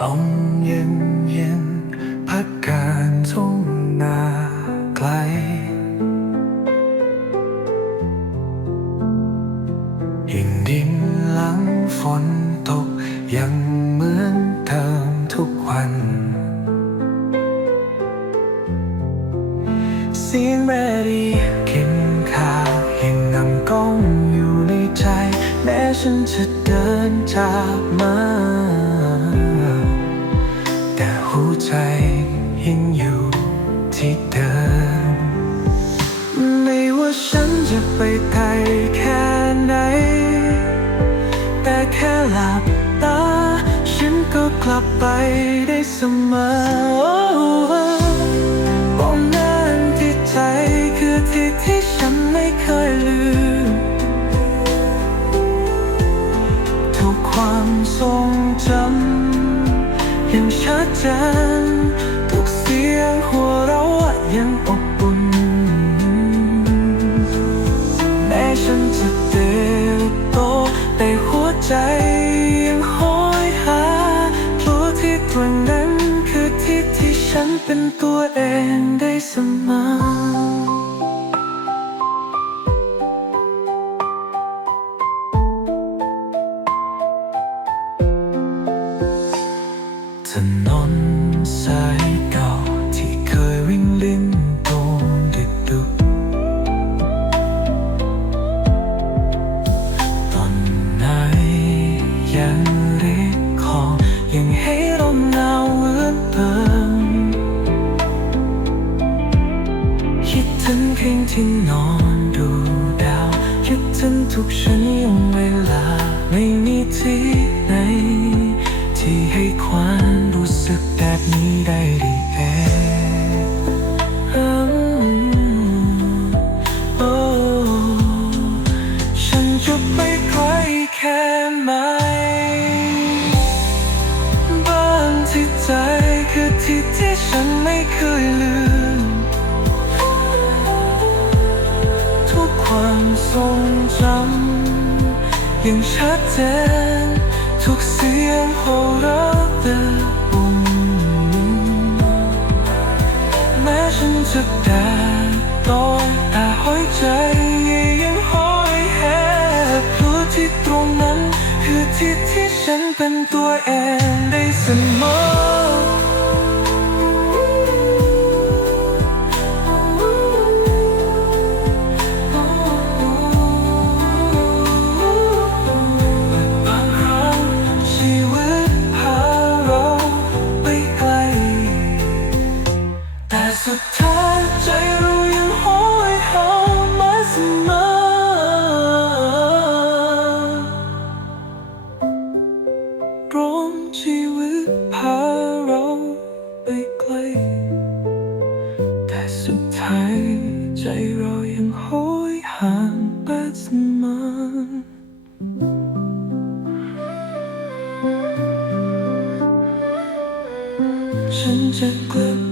ลมเย็นเย็นพัดการทุ่งนาไกลหินดินหลังฝนตกยังเหมือนเดิมทุกวัน เสียงแม่ดีกินข้าวยังนำกล้องอยู่ในใจ แม้ฉันจะเดินจากมา หัวใจยังอยู่ที่เดิมไม่ว่าฉันจะไปไกลแค่ไหน แต่แค่หลับตา ฉันก็กลับไปได้เสมอบอกนั้นที่ใจคือที่ที่ฉันไม่เคยลืมทุกความทรงจำ ยังชัดเจนทุกเสียงหัวเราะยังอบอุ่นแม้ฉันจะเติบโตแต่หัวใจยังหอยหาเพราะที่ตรงนั้นคือที่ที่ฉันเป็นตัวเองได้เสมอ พียงที่นอนดูดาว คิดถึงทุกชั่วโมงเวลา ไม่มีที่ไหน ที่ให้ความรู้สึกแบบนี้ได้ดีเองโอ้ฉันจะไปไกลแค่ไหนบ้านที่ใจคือที่ที่ฉันไม่เคยลืมำยังชัดเจนทุกเสียงโหเราะเดินปุ่มแม้ฉันจะได้ตอนแต่หัวใจยังหอยแหบเพราะที่ตรงนั้น คือที่ที่ฉันเป็นตัวเองได้เสมอ สุดท้ายใจเรายังโหยหามาเสมอร้องชีวิตพาเราไปไกล แต่สุดท้ายใจเรายังโหยห่างไปเสมอฉันจะกลับ